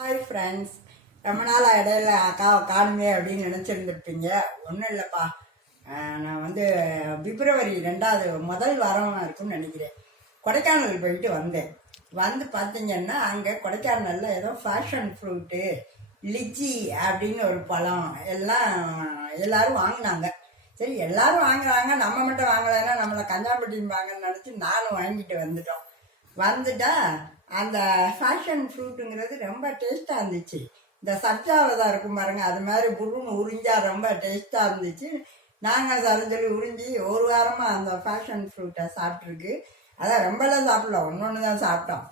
Hi friends, ரொம்ப நாள் இடையில அக்காவை காணுமே அப்படின்னு நினச்சிருந்துருப்பீங்க. ஒன்றும் இல்லைப்பா, நான் வந்து பிப்ரவரி 2வது முதல் வாரம் இருக்கும்னு நினைக்கிறேன். கொடைக்கானல் போயிட்டு வந்தேன். வந்து பார்த்தீங்கன்னா அங்கே கொடைக்கானலில் ஏதோ ஃபேஷன் ஃப்ரூட்டு லிச்சி அப்படின்னு ஒரு பழம் எல்லாம் எல்லாரும் வாங்கினாங்க. சரி, எல்லாரும் வாங்குறாங்க, நம்ம மட்டும் வாங்கலைன்னா நம்மளை கஞ்சாப்பட்டிம்பாங்கன்னு நினச்சி நானும் வாங்கிட்டு வந்துட்டா அந்த ஃபேஷன் ஃப்ரூட்டுங்கிறது ரொம்ப டேஸ்ட்டாக இருந்துச்சு. இந்த சப்ஜாவில் தான் இருக்கும் பாருங்க, அது மாதிரி புருன்னு உறிஞ்சா ரொம்ப டேஸ்ட்டாக இருந்துச்சு. நாங்கள் சரிஞ்சொல்லி உறிஞ்சி ஒரு வாரமாக அந்த ஃபேஷன் ஃப்ரூட்டை சாப்பிட்ருக்கு. அதான் ரொம்பலாம் சாப்பிடல, ஒன்று தான் சாப்பிட்டோம்.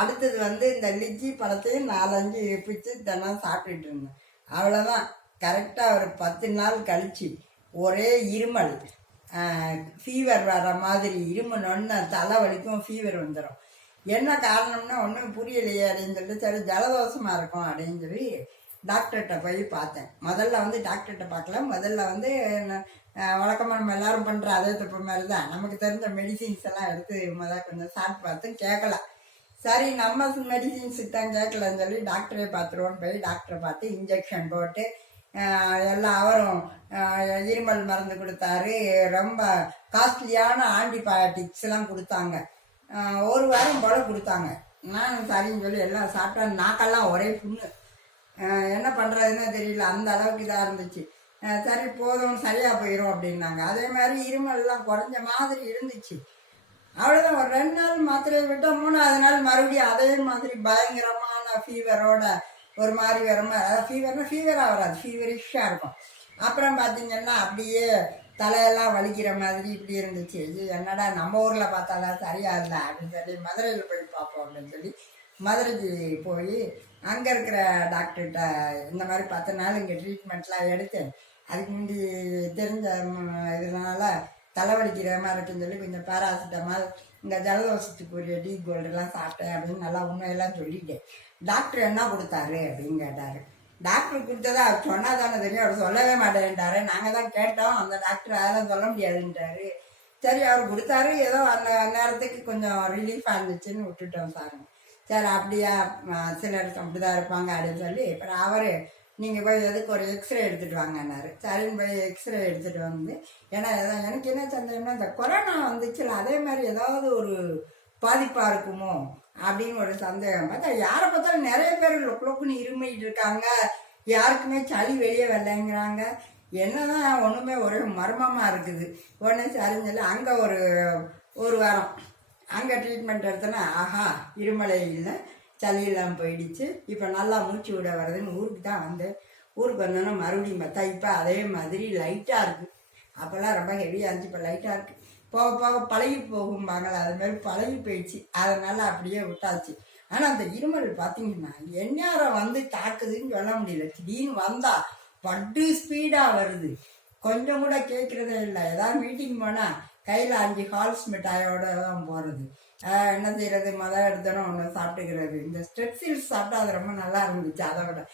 அடுத்தது வந்து இந்த லிச்சி பழத்தையும் 4-5 பிச்சு தினம் சாப்பிட்டுட்டு இருந்தேன். அவ்வளோதான். கரெக்டாக ஒரு 10 நாள் கழிச்சு ஒரே இருமல், ஃபீவர் வர மாதிரி இருமணுன்னு தலை வலிக்கும், ஃபீவர் வந்துடும். என்ன காரணம்னா ஒன்றும் புரியலையே அப்படின்னு சொல்லிட்டு, சரி ஜலதோஷமாக இருக்கும் அப்படின்னு சொல்லி டாக்டர்கிட்ட போய் பார்த்தேன். முதல்ல வந்து டாக்டர்கிட்ட பார்க்கல, முதல்ல வந்து வழக்கமாக நம்ம எல்லாரும் பண்ணுற அதே தப்பு மாதிரி தான் நமக்கு தெரிஞ்ச மெடிசின்ஸ் எல்லாம் எடுத்து கொஞ்சம் சாப்பிட்டு பார்த்து கேட்கல. சரி, நம்ம மெடிசின்ஸுக்கு தான் கேட்கலன்னு சொல்லி டாக்டரே பார்த்துருவோன்னு போய் டாக்டரை பார்த்து இன்ஜெக்ஷன் போட்டு எல்லாம் அவரும் இருமல் மருந்து கொடுத்தாரு. ரொம்ப காஸ்ட்லியான ஆன்டிபயோட்டிக்ஸ்லாம் கொடுத்தாங்க. ஒரு வாரம் போல் கொடுத்தாங்க. நான் சரின்னு சொல்லி எல்லாம் சாப்பிட்டேன். நாக்கெல்லாம் ஒரே புண்ணு, என்ன பண்ணுறதுன்னு தெரியல, அந்த அளவுக்கு இதாக இருந்துச்சு. சரி போதும், சரியாக போயிடும் அப்படின்னாங்க. அதே மாதிரி இருமல்லாம் குறைஞ்ச மாதிரி இருந்துச்சு. அவ்வளோதான். ஒரு 2 நாள் மாத்திரையை விட்டால் 3வது நாள் மறுபடியும் அதே மாதிரி பயங்கரமான ஃபீவரோட ஒரு மாதிரி வர ஃபீவர்னா ஃபீவராக வராது, ஃபீவரிஷாக இருக்கும். அப்புறம் பார்த்தீங்கன்னா அப்படியே தலையெல்லாம் வலிக்கிற மாதிரி இப்படி இருந்துச்சு. இது என்னடா நம்ம ஊரில் பார்த்தாதான் சரியா இல்லை அப்படின்னு சொல்லி மதுரையில் போய் பார்ப்போம் அப்படின்னு சொல்லி மதுரைக்கு போய் அங்கே இருக்கிற டாக்டர்கிட்ட இந்த மாதிரி 10 நாள் இங்கே ட்ரீட்மெண்ட்லாம் எடுத்தேன். அதுக்கு முந்தி தெரிஞ்ச இதனால தலைவலிக்கிற மாதிரி இருக்குன்னு சொல்லி கொஞ்சம் பேராசிட்டமால், இந்த ஜலதோஷத்துக்கு ஒரு டீ கோல்டெல்லாம் சாப்பிட்டேன் அப்படின்னு நல்லா உண்மையெல்லாம் சொல்லிட்டேன். டாக்டர் என்ன கொடுத்தாரு அப்படின்னு கேட்டார். டாக்டர் கொடுத்ததா அவர் சொன்னால் தானே தெரியும், அவர் சொல்லவே மாட்டேன்ட்டாரு. நாங்கள் தான் கேட்டோம், அந்த டாக்டர் அதெல்லாம் சொல்ல முடியாதுன்ட்டாரு. சரி, அவர் கொடுத்தாரு, ஏதோ அந்த நேரத்துக்கு கொஞ்சம் ரிலீஃபாக இருந்துச்சுன்னு விட்டுட்டோம் சாருங்க. சரி அப்படியா, சிலர் அப்படிதான் இருப்பாங்க அப்படின்னு சொல்லி அப்புறம் அவர் நீங்கள் போய் எதுக்கு ஒரு எக்ஸ்ரே எடுத்துகிட்டு வாங்கினாரு. சரின்னு போய் எக்ஸ்ரே எடுத்துகிட்டு வந்து, ஏன்னா எனக்கு என்ன சந்தேகம்னா இந்த கொரோனா வந்துச்சுல, அதே மாதிரி ஏதாவது ஒரு பாதிப்பாக இருக்குமோ அப்படின்னு ஒரு சந்தேகம். பார்த்தா யாரை பார்த்தாலும் நிறைய பேர் லொக்குன்னு இருமிட்டு இருக்காங்க, யாருக்குமே சளி வெளியே வரலைங்கிறாங்க. என்னதான் ஒன்றுமே ஒரு மர்மமாக இருக்குது. உடனே சரின்னு சொல்லி அங்கே ஒரு வாரம் அங்கே ட்ரீட்மெண்ட் எடுத்தோன்னா ஆஹா, இருமலை இல்லை, சளியெல்லாம் போயிடுச்சு, இப்போ நல்லா மூச்சு விட வருதுன்னு ஊருக்கு தான் வந்தேன். ஊருக்கு வந்தோன்னா மறுபடியும் பார்த்தா இப்போ அதே மாதிரி லைட்டாக இருக்குது. அப்போல்லாம் ரொம்ப ஹெவியாக இருந்துச்சு, இப்போ லைட்டாக இருக்குது. போக போக பழகி போகும்பாங்களா, அது மாதிரி பழகி போயிடுச்சு. அதனால அப்படியே விட்டாச்சு. ஆனால் அந்த இருமல் பார்த்தீங்கன்னா எந்நேரம் வந்து தாக்குதுன்னு சொல்ல முடியல. திடீர்னு வந்தால் பட்டு ஸ்பீடாக வருது, கொஞ்சம் கூட கேட்குறதே இல்லை. ஏதாவது மீட்டிங் போனால் கையில் 5 ஹால்ஸ் மிட்டாயோட தான் போகிறது. என்ன செய்கிறது, எடுத்தோன்னா ஒன்று சாப்பிட்டுக்கிறது. இந்த ஸ்ட்ரெப்சில்ஸ் சாப்பிட்டா அது ரொம்ப நல்லா இருந்துச்சு. அதை விட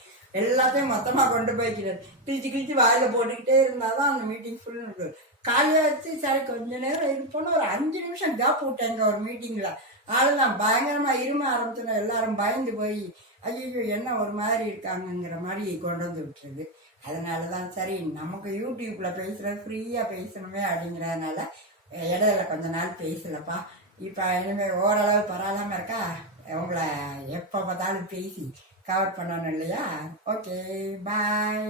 எல்லாத்தையும் மொத்தமாக கொண்டு போய்க்கிறது, கிழிச்சு வாயில் போட்டுக்கிட்டே இருந்தால் தான் அந்த மீட்டிங் ஃபுல்னு இருக்குது. காலையில் வச்சு சரி கொஞ்ச நேரம் இருப்போன்னு ஒரு 5 நிமிஷம் கேப் விட்டேங்க ஒரு மீட்டிங்கில். ஆளுதான் பயங்கரமாக இரும ஆரம்பிச்சோன்னா எல்லாரும் பயந்து போய் ஐயோ என்ன ஒரு மாதிரி இருக்காங்கங்கிற மாதிரி கொண்டு வந்து விட்டுருது. அதனால தான் சரி நமக்கு யூடியூப்பில் பேசுகிறது ஃப்ரீயாக பேசணுமே அப்படிங்கிறதுனால இடையில கொஞ்ச நாள் பேசலப்பா. இப்போ இனிமேல் ஓரளவு பரவாயில்லாமல் இருக்கா, உங்களை எப்போ பார்த்தாலும் பேசி கவர் பண்ணணும் இல்லையா? ஓகே, பாய்.